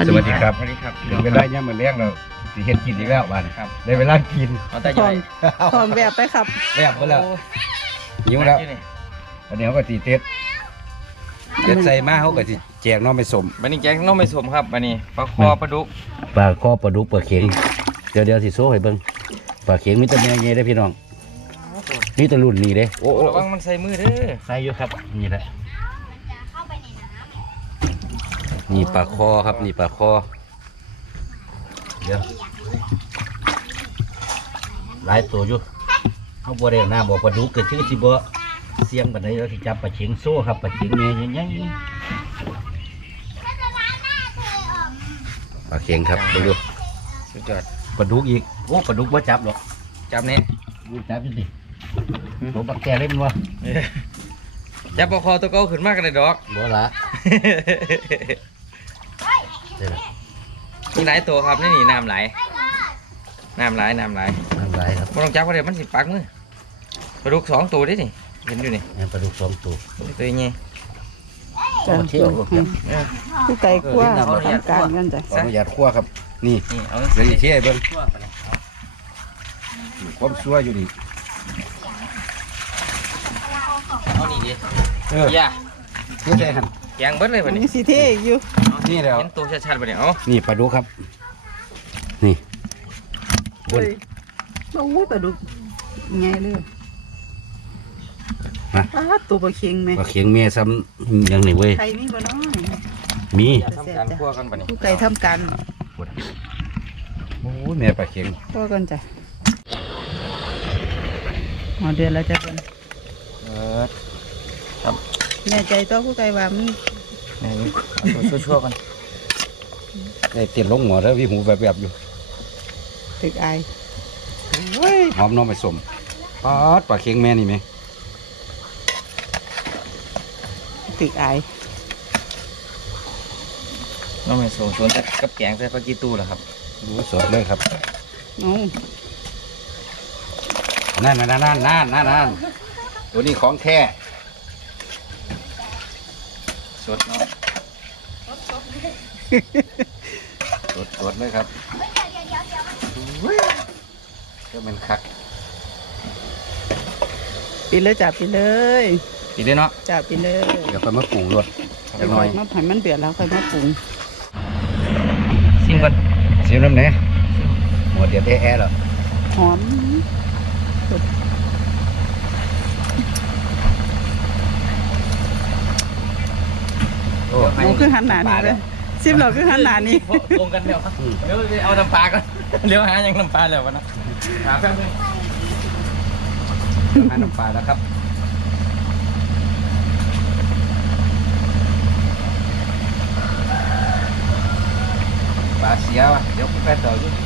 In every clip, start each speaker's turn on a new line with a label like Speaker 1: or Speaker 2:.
Speaker 1: สวัสดีครับ
Speaker 2: สวัสดีครับ
Speaker 1: ถึงเวลาเนี่ยมันเลี้ยงเราสิเฮ็ดกินอีกแล้วบ้าน
Speaker 2: ครับ
Speaker 1: ได้เวลากิน
Speaker 2: เอาแต่ใหญ่
Speaker 3: พร้อมแบบไปครับ
Speaker 1: แบบไปแล้วหิวแล้วอันนี้เขาก็ตีเต็ดเด็ดใส่มาเขาก็สิแจกน้องไปสม
Speaker 2: บันนี้แกงน้องไม่สมครับบันนี้ปลาคอปลาดุก
Speaker 1: ปลาคอปลาดุกปลาเข็งเดี๋ยวสิโซ่ให้เบิ่งปลาเข็งมีแต่แม่เงี้ยได้อพี่น้องมีแต่รุ่นนี้เด้โอ้
Speaker 2: ระวังมันใส่มือเด้อ
Speaker 1: ใส่อยู่ครับนี่แหละนี่ปลาคอครับนี่ปลาคอเดี๋ยวหลายตัวอยู่เขาบัวได้หน้าบอกปลาดุกเกิดชื่อสิบัวเสียงบันไดแล้วที่จับปลาเข็งโซ่ครับปลาเข็งเมียใหญ่ปลาเข็งครับดู
Speaker 2: สุดยอด
Speaker 1: ปลาดุกอีกโอ้ปลาดุกว่าจับหรอก
Speaker 2: จับนี่
Speaker 1: ดูจับอยู่ดิผมปักแกเล่นวะ
Speaker 2: จับปลาคอตัวเก่าขึ้นมากกันเลยดอก
Speaker 1: บัวละเดี๋ยวนะ
Speaker 2: มีหลายตัวครับนี่น้ำไหลน้ำไหล
Speaker 1: น้ำลายครับ
Speaker 2: ไม่ต้องจับก็ได้มันสิปักมือปลาดุก2 ตัวดินี่เห็นอยู่นี่
Speaker 1: นี่ปลาดุก2 ตัว
Speaker 2: ตัวนี้
Speaker 3: จ้ะ
Speaker 1: เอาเที่ยวลูกครับ
Speaker 3: ผู้ไก่กลัว
Speaker 1: เออ
Speaker 3: ทำการกันจ้ะ
Speaker 1: ขออนุญาตคั่วครับนี่
Speaker 2: นี่เอา
Speaker 1: เดี๋ยวอีกเที่ยวเบิ่ง
Speaker 2: คั่วไปเลย
Speaker 1: ความซัวอยู่นี่
Speaker 2: เอานี่ดิ อย่า
Speaker 1: เที่ยวใช่หัน
Speaker 2: แกงเบิดเลยบันนี้
Speaker 3: มีสีเทอีกอยู่
Speaker 1: นี่แล้ว
Speaker 2: เห็นตัวชัดๆบันนี้เอา
Speaker 1: นี่ปลาดุกครับ นี่บน
Speaker 3: โอ้ยปลาดุกไงเลยตัวปลาเค็งไหม
Speaker 1: ปลาเข็งเมียซ้ำยังนี่เว้ย
Speaker 3: ไข่มีบ่น้อย
Speaker 1: มี
Speaker 2: อย่าทำการคั่วกันบันนี้
Speaker 3: ผู้ไก่ทำการ
Speaker 1: โอ้ยแม่ปลาเข็ง
Speaker 3: กลัวกันจ้ะหอเดือนแล้วจ้ะเพิ่น
Speaker 2: ครับ
Speaker 3: แน่ใจตัวผู้ไก่ว่ามี
Speaker 2: นี่เอาตัวชั่วๆกัน
Speaker 1: ได้เตียนลงหัวแล้ววิหูแบบอยู่
Speaker 3: ตึกอาย
Speaker 1: หอมน้องไปสมปาดปลาเข็งแม่นี่ไหม
Speaker 3: ตึกอาย
Speaker 2: น้องไม่ส่งสวนแต่กับแกงใส่ปลากีตู้เหรอครับ
Speaker 1: ดูสดเลยครับ
Speaker 3: น้อง
Speaker 1: นั่นตัวนี้ของแท้
Speaker 2: สดเนาะ
Speaker 1: สดเลยครับก็มันคัก
Speaker 3: ปิดเลยจ้ะปิดเลย
Speaker 2: ดีเลยเนาะ
Speaker 3: จ้ะปิดเลย
Speaker 1: เดี๋ยวไปมาปรุงรสจักหน่อย
Speaker 3: มาผันมันเดือดแล้วค่อยมาปรุง
Speaker 2: ชิมก่อน
Speaker 1: เสียน้ำไหนหมดเดี๋ยวแท้ๆแล้ว
Speaker 3: หอม
Speaker 1: โอ้
Speaker 3: หมูคือหันหนานี่เลยซิมเราคือหันหนานี่
Speaker 2: ลงกันเดี๋ยวครับเดี๋ยวเอาน้ำปลาก่อนเดี๋ยวหายังน้ำปลาแล้ววะนะหาแป๊บนึง
Speaker 1: ให้น้ำปลาแล้วครับปลาเสียวะเดี๋ยวแป๊บต่ออยู่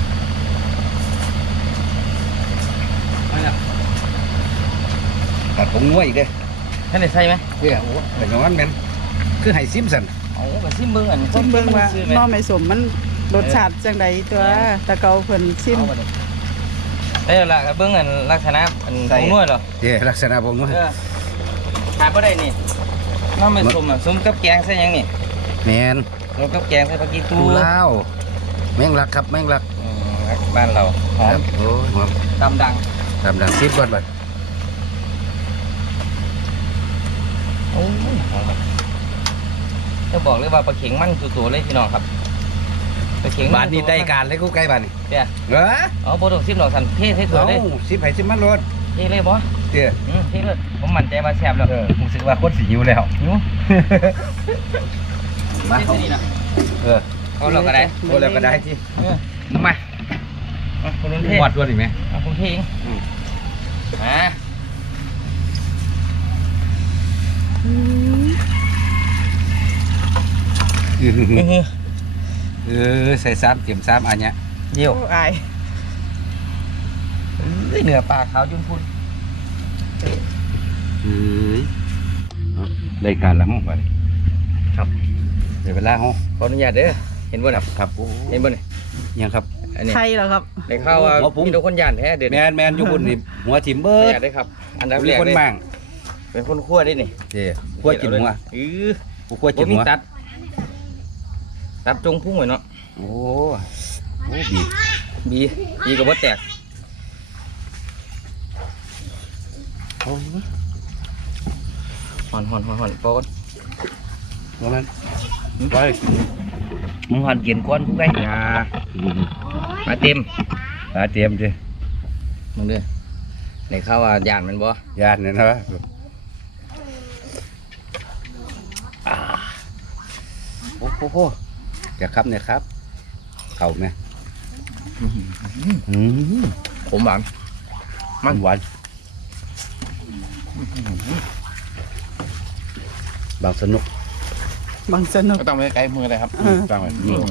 Speaker 1: ตัดผงนัวอีกเด้
Speaker 2: ท่านได้ใส่ไหม
Speaker 1: เนี่ยโอ้แต่ยังวันแม่นคือไห้ซิมสัน
Speaker 2: เอากับซิมเบิ้งอัน
Speaker 3: ซิมเบิ่งว่า
Speaker 2: ซื้อไหม
Speaker 3: น้อไม่สมมันรสชาติจังใดตัวตะเกาเพิ่นซิม
Speaker 2: เอามาดิได้แล้วล่ะเบิ้งอันลักษณะอันของนวดเหรอ
Speaker 1: เดี๋ยวลักษณะผงนัว
Speaker 2: ขาดบ่ได้นี่น้ำไม่สมอ่ะสมกับแกงใส่ยังนี่
Speaker 1: แมน
Speaker 2: สมกับแกงใส่ปลากีตู
Speaker 1: ตู้เล่าวแมงลักครับแมงลัก
Speaker 2: บ้านเราหอ
Speaker 1: ครั
Speaker 2: ม
Speaker 1: บโอ้ยหอม
Speaker 2: ตำดัง
Speaker 1: ตามดังซิมก่อนบัด
Speaker 2: โอ้ยหอมจะบอกเลยว่าปลาเข็งมันตัวๆเลยพี่น้องครับปลาเข็ง
Speaker 1: บาทนี้ได้การเลยกูใกล้บาทนี่
Speaker 2: เดี๋ยว
Speaker 1: เหรอ
Speaker 2: เอาโบต้องซิมหรอกสันเท่เท่ตัว
Speaker 1: เอา
Speaker 2: เลย
Speaker 1: ซิมไผ่ซิมมันรถ
Speaker 2: เท่เลยบ่
Speaker 1: เดี๋ยว
Speaker 2: เท่เลยผมมั่นใจว่าแซ่บแล้ว
Speaker 1: รู้สึกว่าคนสีหิวแล้ว
Speaker 2: หิว
Speaker 1: มา
Speaker 2: เท่นี่นะ
Speaker 1: เออ
Speaker 2: เอาเราก็ได้
Speaker 1: โอ้แล้วก็ได้ที่
Speaker 2: มาเอาคุณลุงเท่
Speaker 1: หวดด้วยนี่ไหม
Speaker 2: เอาคุณเท่เองมา
Speaker 1: เออใส่ซ้ำเตรียมซ้ำอันเนี้ย
Speaker 2: เยี่ยว
Speaker 3: โอ้อาย
Speaker 2: เนื้อปลาขาวยุ่นพุ่น
Speaker 1: เอ้ยได้การแล้วมั้งบัด
Speaker 2: ครับ
Speaker 1: เดี๋ยวเวลาห้อง
Speaker 2: ขออนุญาตเด้อเห็นบ่น่ะ
Speaker 1: ครับโอ้
Speaker 2: เห็นบ่นี่
Speaker 1: ยังครับ
Speaker 2: อันนี้
Speaker 3: ไข่เหรอครับ
Speaker 2: ได้ข่าวว่า
Speaker 1: หัวปุ๋ง
Speaker 2: มีทุกคนย่านแท้เด็ด
Speaker 1: แมนอยู่บนนี่หัวถิ่มเบิ
Speaker 2: ขออนุ
Speaker 1: ด
Speaker 2: ญาตได้ครับอันดับ
Speaker 1: มี
Speaker 2: แรก
Speaker 1: คน
Speaker 2: เลย
Speaker 1: มั่ง
Speaker 2: เป็นคนคั่วได้นี่
Speaker 1: เดี๋ยวขั้วกินหัว
Speaker 2: อือ
Speaker 1: กูขั้วกิน
Speaker 2: มี
Speaker 1: หัว
Speaker 2: ตัดตับจงพุ่งไว้เนาะ
Speaker 1: โอ้โอ้บี
Speaker 2: บีกับว่าแตก
Speaker 1: โอ้
Speaker 2: หอนปอน
Speaker 1: ว่ามันไปมึงหันเกียนก้อนผู้ใด
Speaker 2: ยามาเต็ม
Speaker 1: หาเตรียมสิ
Speaker 2: มึงเด้อในข้าวว่าย่านมันบ่
Speaker 1: ญาติเนี่ยนะโอ้โหจะครับเนี่ยครับเข่าไหม
Speaker 2: ผมหวาน
Speaker 1: มันหวานบางสนุก
Speaker 3: บางสนุก
Speaker 2: ก็ต้องไปไกลมือเลยครับ
Speaker 1: ฟังไว้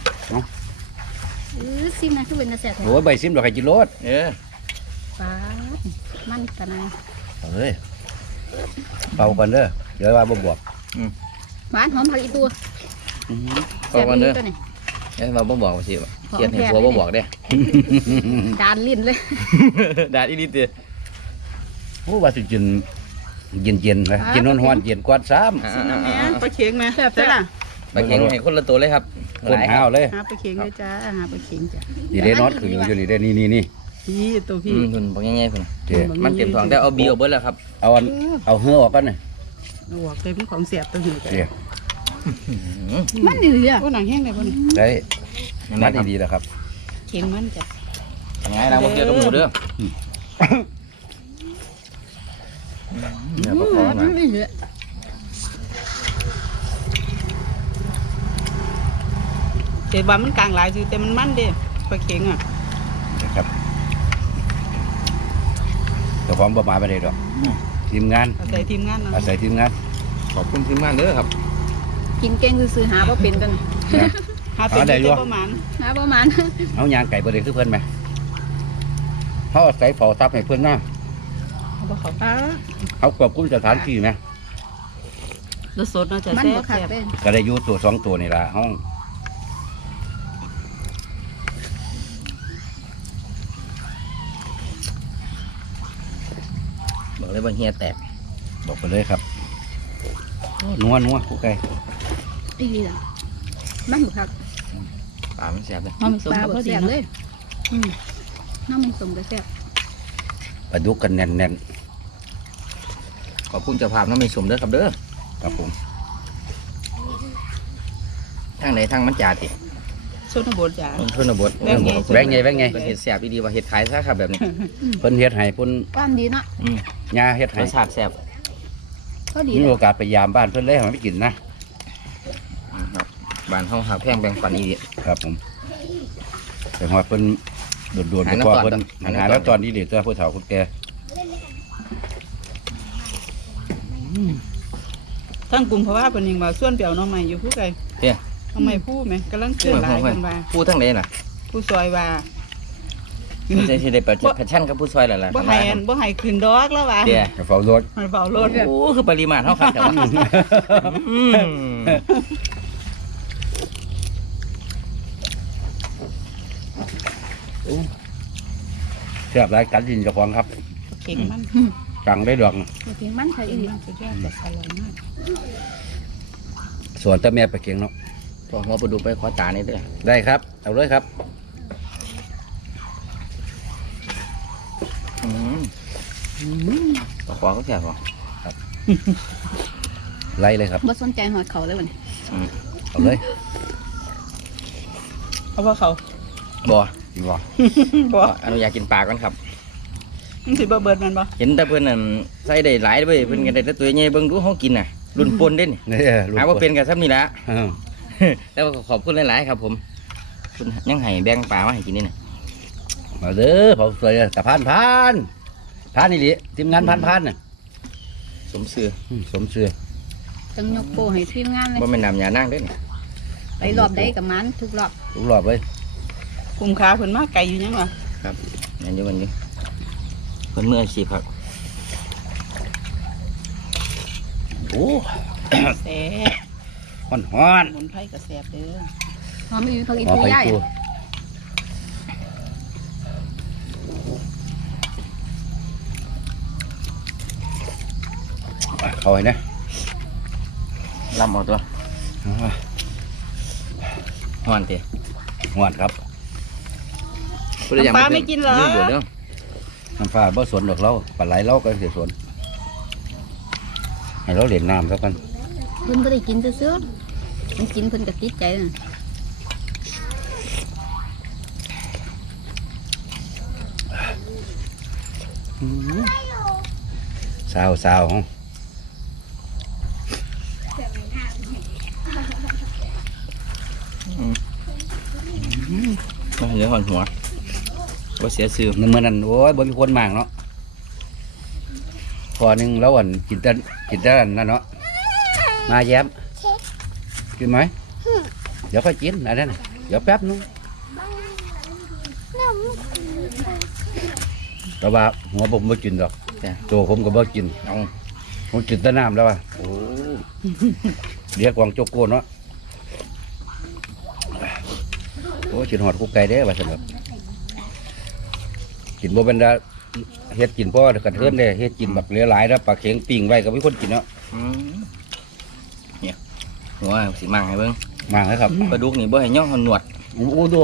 Speaker 4: ซิมนะคือเป็นกระแสแท้
Speaker 1: โอ้ยใบซิมดอกไข่จิโรด
Speaker 4: ฟ้ามันตะนาย
Speaker 1: เฮ้ยเป่ากันเด้อเดี๋ยวว่าบ่บวก
Speaker 4: หวานหอมผักอีตัว
Speaker 2: เป่ากันเด้อ
Speaker 4: ตัวนี้
Speaker 2: มาบ่บอกสิเขียนให้ผัวบ่บอกเด้
Speaker 4: ดานลิ้นเลย
Speaker 2: ดาดอีดิเด้อ
Speaker 1: โอ้ว่าสิกินเย็นๆนะกินร้อนๆเย็นกว่าซ้
Speaker 3: แม่ปลาเค็งไหมใช่ล่ะ
Speaker 2: ไปเข่งให้คนละตัวเลยครับ
Speaker 1: ำคนห้าวเลย
Speaker 3: หาปลาเค็งเลยจ้าหาปลาเค็งจ้า
Speaker 1: นี่ได้นอนคืออยู่นี่ได้นี่
Speaker 3: พี่ตัวพี่
Speaker 2: คุณบอกง่ายๆคุณ
Speaker 1: เดี๋ยว
Speaker 2: มันเต็มท้องได้เอาบีออกเบิดแล้วครับ
Speaker 1: เอาเหือออกกันนะ
Speaker 3: หัวเป็นของเสียบตัวหือจ้ะ
Speaker 1: เดี๋ยว
Speaker 4: มันเหนื่อย
Speaker 3: โอ้หนังแห้งเลยบ่นี่
Speaker 1: ได้มัดดีๆแล้วครับ
Speaker 3: เค็งมันจ้ะ
Speaker 2: ง่ายนะบ่เกี่ยวกับหมูเด้อเนี่ยพอๆ
Speaker 4: มั
Speaker 2: นะ
Speaker 4: นไม่เหลือ
Speaker 3: แต่ว่ามันกลางหลายสิแต่มันมันเด้ปลาเค็งอ่ะ
Speaker 1: นะครับแต่ความประมาทไม่ได้หรอกทีมงาน
Speaker 3: อาศัยทีมงานเนาะ
Speaker 1: อาศัยทีมงาน
Speaker 2: ขอบคุณทีมงานเด้อครับ
Speaker 4: กินเก่งซื้อหาบ่เป็นกัน
Speaker 1: นะ
Speaker 3: หาเป็น
Speaker 1: ได้อยู่
Speaker 3: ตัวประมาณ
Speaker 4: หาประมาณ
Speaker 1: เอายางไก่ประเดี๋ยวคือเพื่อนไหมเขาอาศัยเฝ้าทรัพย์ให้เพื่อนนะ
Speaker 3: เอาบ่เขา
Speaker 1: เขาควบคุมสถานที่ไหม
Speaker 3: รสสดเนาะจ้ะ
Speaker 4: มัน
Speaker 3: แซ่
Speaker 4: บ่
Speaker 3: บ
Speaker 4: ขัด
Speaker 3: แซ่บ
Speaker 4: เป็น
Speaker 1: ก็ได้อยู่ตัวสองตัวนี่ละห้อง
Speaker 2: บอกเลยว่าเฮียแตก
Speaker 1: บอกไปเลยครับโอ้นัวผู้ไก่
Speaker 4: อีหลีล่ะมันบ่ขัด
Speaker 2: ปลามันแซ่บเลย
Speaker 3: หอมสม
Speaker 4: ปลา
Speaker 3: กับ
Speaker 4: บ่
Speaker 3: พอดี
Speaker 4: แซ่บเล
Speaker 3: เนาะ
Speaker 4: ยน้ำมันสมก็แซ่บ
Speaker 1: ปลาดุกกันแน่น
Speaker 2: ขอบคุณเจ้าภาพน้องไม่สมเด้อครับเด้อ
Speaker 1: ๆครับผม
Speaker 2: ทางไหนทางมันจ่าติ
Speaker 3: ชนบทจ้ะ
Speaker 2: ชนบท
Speaker 3: แบ่งไง
Speaker 1: แบงไง
Speaker 2: เป็นเห็ดแซ่บดีว่าเห็ดขายซะครับแบบนี้
Speaker 1: เพิ่นเฮ็ดให้เพิ่น
Speaker 4: หวานดีเนาะ
Speaker 1: ยาเฮ็ด
Speaker 2: ร
Speaker 1: ให้
Speaker 2: สชาติแซ่บ
Speaker 4: ก็ดี
Speaker 1: มี
Speaker 4: เลย
Speaker 1: โอกาสไปยามบ้านเพิ่นเลยให้มันไปกินนะ
Speaker 2: ครับบ้านเฮาหาแพงแบ่งปันอีก
Speaker 1: ครับผมแต่ฮอดเพิ่นโดนๆ
Speaker 2: หา
Speaker 1: ไป
Speaker 2: น้ำ
Speaker 1: กว่า
Speaker 2: ตอน
Speaker 1: เพิ่น
Speaker 2: หาน้ำตอน
Speaker 1: หาแล้วตอนนี้เดี๋ยวเจ้าผู้เฒ่าผู้แก่
Speaker 3: ทั้งกลุ่มเพราะว่าเพิ่นยังว่าส่วนเปียวน้องใหม่อยู่ผู้ไกล
Speaker 2: เด้อ
Speaker 3: น้องใหม่ผู้ไหมกำลังเคลื่อนหลายเพิ่นว่า
Speaker 2: ผู้ทั้งไหนน่ะ
Speaker 3: ผู้ซอยว่า
Speaker 2: ไม่ใช่ที่ได้ประชันแพชชั่นกับผู้ซอยหล่ะ
Speaker 3: บ่ให้อันบ่ให้ขึ้นดอกแล้วว่า
Speaker 2: เด้อ
Speaker 1: ก็เฝ้ารถ
Speaker 3: ให้เฝ้ารถ
Speaker 2: โอ้คือปริมาณเท่าครับแต่ว่า
Speaker 1: แซ่บหลายกันดินเจ้าของครับ
Speaker 3: เก่งมัน
Speaker 1: สั่งได้ดอก
Speaker 4: กินมันใช่อีหลี
Speaker 3: สุดยอดแต่อร่อยมาก
Speaker 1: ส่วนแต่แม่ไปเก่งเนาะ
Speaker 2: พอหัวปลาดุกไปขอตานี่เด้อ
Speaker 1: ได้ครับเอาเลยครับ
Speaker 2: ปลาขวาก็แซ่บบ่
Speaker 1: ไล่เลยครับ
Speaker 4: บ่สนใจหอดเขาเลยวันนี้
Speaker 1: เอาเลย
Speaker 3: เอาบ่เขา
Speaker 2: บ่
Speaker 1: ดีบ่
Speaker 3: บ่
Speaker 2: อนุญาตกินปลาก่อนครับ
Speaker 3: มันสิบ่เบิดแมันบ่
Speaker 2: เห็นแต่เพิ่นนั่นใส่ได้หลายเว้ยเพิ่นก็ได้แต่ตัวใหญ่เบิ่งดูเฮากินน่ะรุ่นปนเด้นี่
Speaker 1: นี่ลูก
Speaker 2: หาว่าเป็นกันซ้ำนี่ละ
Speaker 1: เออ
Speaker 2: แต่ว่าก็ขอบคุณหลายๆครับผมคุณยังให้แบ่งปลามาให้กินนี่นะ
Speaker 1: มาเด้อเผาสวยตะพานนี่ดิทีมงานพานน่ะ
Speaker 2: สมซื้อ
Speaker 1: สมเสือ
Speaker 4: ต้องยกโปให้ทีมงานเลย
Speaker 2: บ่แม่นน้ำยานั่งเด้อนี่
Speaker 4: ไปรอบใดกับมันทุกรอบ
Speaker 1: ทุกรอบเลย
Speaker 3: คุ้มค่าเพิ่นมาไกลอยู่ยังวะ
Speaker 2: นั่นอยู่มันนี้เพิ่นมืออาชีพครับ
Speaker 1: โอ้
Speaker 3: แซ่บ
Speaker 1: ฮ้อน
Speaker 3: สมุนไพรก็แซ่บเด้อ
Speaker 4: หอมอีผักอี
Speaker 1: หอ
Speaker 4: ตู
Speaker 1: ไป
Speaker 4: ย่าย
Speaker 1: ตัวเขาให้นะ
Speaker 2: ลำเอาตัว
Speaker 1: ฮ
Speaker 2: หวานเตะ
Speaker 1: หวานครับ
Speaker 3: น้ำปลาไม่กินเหรอ
Speaker 2: ลืมบดเรื่อง
Speaker 1: น้ำฟ้าบ่สวนดอกเราปลาไหลเราก็เสียสวนให้เราเล่นน้ำซะกัน
Speaker 4: เพิ่นบ่ได้กินซื่อๆมันกินเพิ่นก็ติดใจน่ะ
Speaker 1: สาวสาว
Speaker 2: มาเหลือหอนหัวว่าเสียซื้อ
Speaker 1: ในเมื่อนั้นโอ้ยบ่มีคนมากเนาะพอหนึงแล้วอันกินแต่นั่นเนาะมาแย้มกินไหมเดี๋ยวค่อยกินอันนั้นน่ะเดี๋ยวแป๊บนึงแต่ว่าหัวผมไม่กินหรอกตัวผมก็บ่กิน
Speaker 2: เอา
Speaker 1: ผมกินแต่น้ำแล้วอ่ะโอ้เรียกวางโจโก้เนาะโอ้ยกินหอดคุกไก่เด้ว่าสำหรับกินบ่เป็นดาเฮ็ดกินพ่อกระเทินเด้เฮ็ดกินแบบเหลือหลายแล้วปลาเข็งปิ้งไว้ก็มีคนกินเนาะ
Speaker 2: เนี่ยหัวสีมังให้เบิ้ง
Speaker 1: มาเลยครับ
Speaker 2: ปลาดุกนี่บ่ให้ย่องหนวด
Speaker 1: โอ้ดู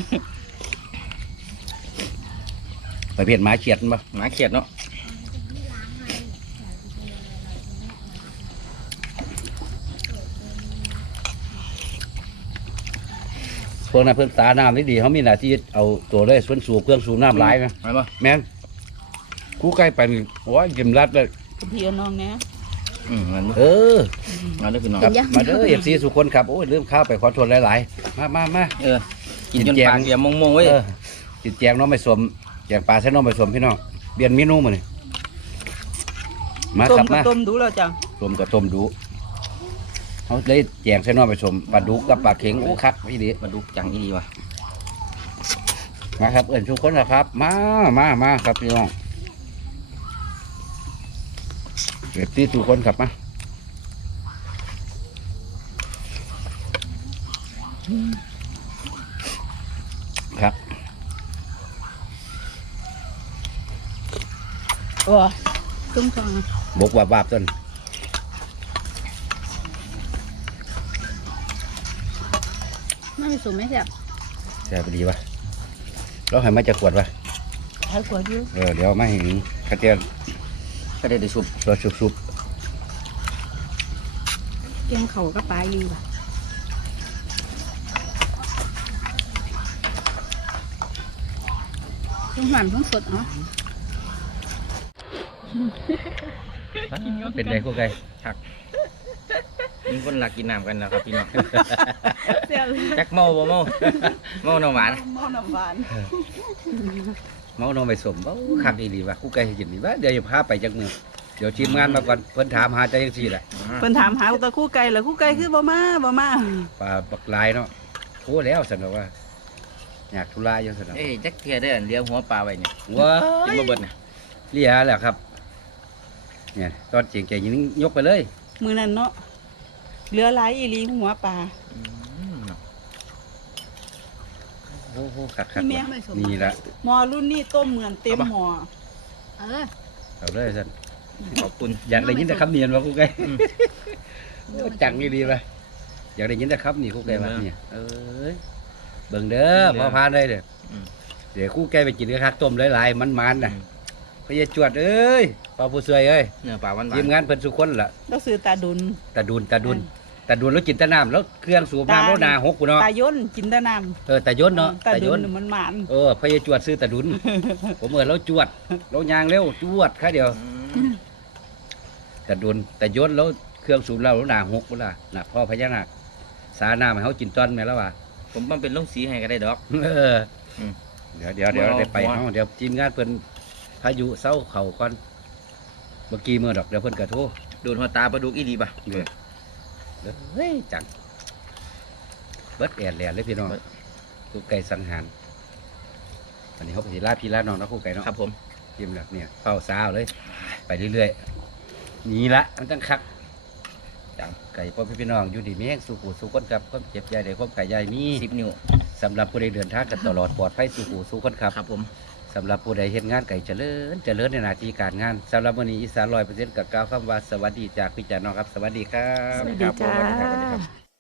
Speaker 1: ไปเพียนหมาเฉียดมั้ย
Speaker 2: หมาเขียดเนาะ
Speaker 1: พวกนั้นเพิ่นตาน้ำนี่ดีเขามีหน้าที่เอาตัวเลยส่วนสูบเครื่องสูบน้ำหลายไหม
Speaker 2: ไปบ่
Speaker 1: แม่นคู่ใกล้ไปนี่โอ้ยกิมรัดเลย
Speaker 3: กับพี่เอาน้องเนี้ย
Speaker 2: มันบ่
Speaker 1: เออ
Speaker 2: มาเด้อพี่น้อง
Speaker 1: ครับมาเด้อเอฟซีสุคนครับโอ้ยลืมข้าวไปขอโทษหลายๆมา
Speaker 2: เออกินจนปากเดียวมงๆเว้ย
Speaker 1: เออจิตแจงน้องไม่สมแจงปลาใส่น้องไม่สมพี่น้องเบียนเมนูมาเลยมา
Speaker 3: ต้ม
Speaker 1: ครับ
Speaker 3: กับ
Speaker 1: มา
Speaker 3: ต้มดูแล้วจ้ะ
Speaker 1: ต้มกับต้มดูเขาเลยแจงใส่น้องไม่สมปลาดุกกับปลาเข็งโอ้คักพี่ดี
Speaker 2: ปลาดุกจังอีดีว่ะ
Speaker 1: มาครับเอิญทุกคนนะครับมาครับพี่น้องเก็บที่ทุกคนครับมาครับ
Speaker 3: โอ้
Speaker 4: จุ่มท้องนะ
Speaker 1: บกวาบต้น
Speaker 4: มันมีสูงไหมแซ่บ
Speaker 1: แซ่บดีปะเราให้มาจะขวดปะ
Speaker 3: ให้ขวดอยู่
Speaker 1: เดี๋ยวมาเห็นกระเทียม
Speaker 2: ก็ได้ซุป
Speaker 1: เราชุบ
Speaker 4: แกงเข่ากับปลาอยู่ว่ะต้องหวานต้องสดเนาะ
Speaker 1: เป็นไงกูไก่
Speaker 2: มีคนรักกินน้ำกันนะครับพี่น้อง
Speaker 3: เสียเลย
Speaker 2: จักเมาบ่เมาเมาน้ำหวาน
Speaker 3: หม้อน้ำหวาน
Speaker 1: เมาโนไม่สมเมาคักดีวะกูไก่ให้กินดีวะเดี๋ยวจะพาไปจากเมืองเดี๋ยวทีมงานมาก่อนเพิ่นถามหาใจยังสี่แหละ
Speaker 3: เพิ่นถามหาตะคู่ไก่เหรอคู่ไก่คือบ่มา
Speaker 1: ปลาปักลายเนาะโอ้แล้วสนอกว่าอยากทุลายยังสนอก
Speaker 2: เอ้ยจักเทียได้อเลี้ยงหัวปลาไว้เนี่ย
Speaker 1: ว้า
Speaker 2: กินบ่เบิดน่ะ
Speaker 1: เลียแหละครับเนี่ยตอนเจียงใจยิงยกไปเลย
Speaker 3: มือนั้นเนาะเหลือหลายอีหลีหัวปลา
Speaker 1: โอ้โหคัก
Speaker 3: พี่แม่
Speaker 1: นี่ละ
Speaker 3: หม้อรุ่นนี้ต้มเหมือนเต็มหม้อ
Speaker 4: เออ
Speaker 1: เอาเลยสัน
Speaker 2: ขอบคุณ
Speaker 1: อยากได้ยินแต่คำเนียนวะกูไก่
Speaker 2: อืม
Speaker 1: โอ้จังนี่ดีไปอยากได้ยินแต่คำนี่กูไก่วะเนี่ยเอ้ยเบิ่งเด้อพอพานได้เด้อ
Speaker 2: อืม
Speaker 1: เดี๋ยวกูไก่ไปกินกระคักต้มหลายๆมันๆน่ะพยาจวดเอ้ยปลาผู้สวยเอ้ย
Speaker 2: เนื้อปลาหวาน
Speaker 1: ทีมงานเพิ่นสุคนล่ะ
Speaker 3: ต้องซื้อตาดุน
Speaker 1: ตาดุนแล้วกินแต่น้ำแล้วเครื่องสูบน้ำแล้วนาหกกูเนาะ
Speaker 3: ตายนกินแต่น้
Speaker 1: ตายนเนาะ
Speaker 3: ำตา
Speaker 1: ตาย
Speaker 3: ดุ
Speaker 1: น
Speaker 3: นมันหมาน
Speaker 1: พยาจวดซื้อตาดุน ผมแล้วจวดแล้วยางเร็วจวดแค่เดียวตาดุนตายนแล้วเครื่องสูบแล้วนาหกกูล่ะน่ะพ่อพญานาคสาน้ำให้เขากินตอนแม่แล้วว่ะ
Speaker 2: ผมมันเป็นลงสีให้ก็ได้ดอก อืม
Speaker 1: เดี๋ยวได้ไปเนาะเดี๋ยวทีมงานเพิ่นพายุเศร้าเข่าก่อนเมื่อกี้เมื่อดอกเดี๋ยวเพิ่นกระโทษ
Speaker 2: โดนหัวตาปลาดุกอีดีป่ะ
Speaker 1: เฮ้ยจังเบิดแอดแหลเลยพี่น้องกูไก่สังหารวันนี้เขาไปลาพี่ลาน้องนะกูไก่เนาะ
Speaker 2: ครับผม
Speaker 1: ทีมแล้วเนี่ยเฝ้าสาวเลย ไปเรื่อยๆนี่ละมันตั้งคักจังไก่พ่อพี่น้องอยู่ดีมีแห้งสู่หูสู่คนครับความเจ็บใหญ่ใดความไก่ใหญ่มี
Speaker 2: 10 นิ้ว
Speaker 1: สำหรับผู้ใดเดินทางกันตลอดปลอดภัยสู่หูสู่คนครับ
Speaker 2: ครับผม
Speaker 1: สำหรับผู้ใดเฮ็ดงานไก่เจริญในหน้าที่การงานสำหรับวันนี้อีสาน100%กับกล่าวคำว่าสวัสดีจากพี่จ่าน้องครับ สวัสดีครับ
Speaker 3: สวัสดีจ้า
Speaker 2: สวัสดีครับ